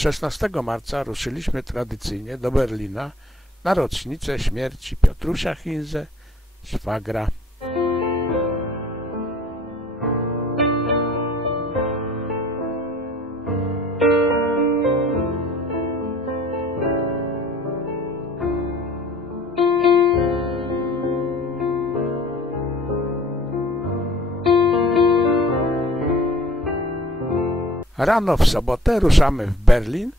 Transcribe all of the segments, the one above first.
16 marca ruszyliśmy tradycyjnie do Berlina na rocznicę śmierci Piotrusia Hinze, szwagra. Rano w sobotę ruszamy w Berlin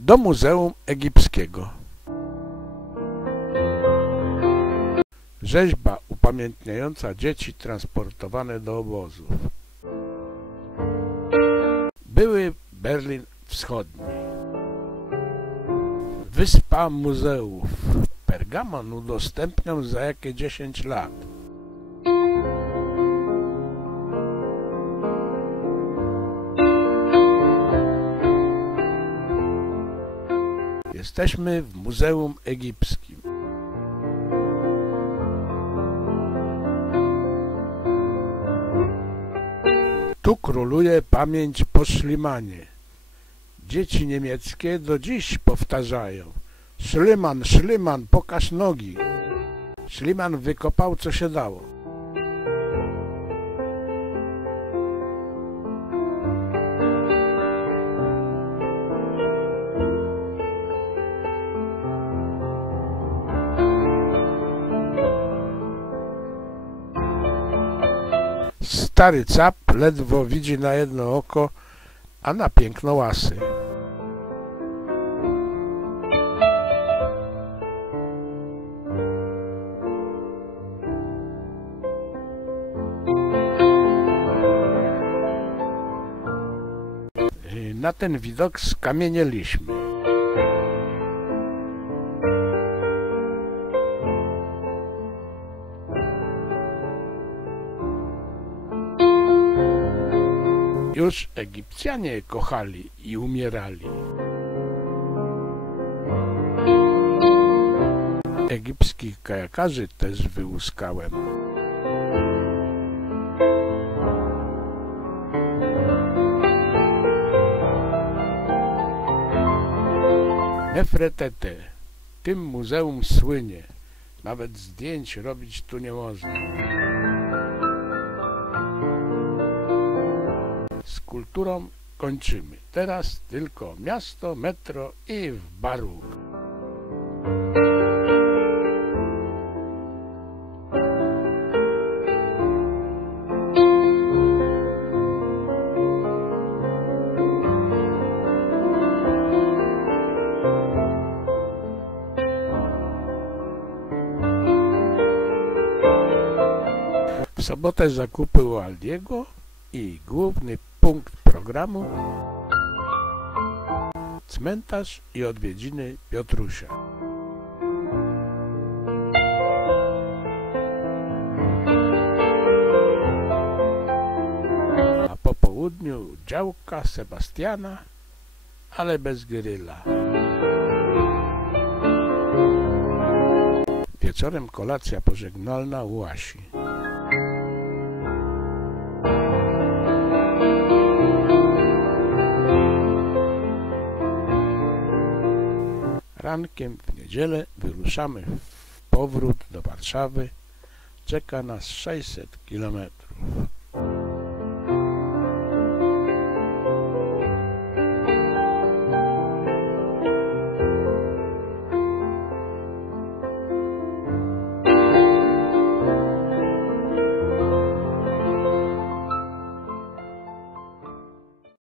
do Muzeum Egipskiego. Rzeźba upamiętniająca dzieci transportowane do obozów. Były Berlin Wschodni. Wyspa muzeów. Pergamon udostępnią za jakie 10 lat. Jesteśmy w Muzeum Egipskim. Tu króluje pamięć po Szlimanie. Dzieci niemieckie do dziś powtarzają Szliman, Szliman, pokaż nogi. Szliman wykopał co się dało. Stary cap ledwo widzi na jedno oko, a na piękno łasy. Na ten widok skamienieliśmy. Już Egipcjanie kochali i umierali. Egipskich kajakarzy też wyłuskałem. Nefretete. Tym muzeum słynie. Nawet zdjęć robić tu nie można. Kulturą kończymy. Teraz tylko miasto, metro i w baru. W sobotę zakupy u Aldiego i główny punkt programu cmentarz i odwiedziny Piotrusia. A po południu działka Sebastiana, ale bez gryla. Wieczorem kolacja pożegnalna u Asi. Rankiem w niedzielę wyruszamy w powrót do Warszawy. Czeka nas 600 kilometrów.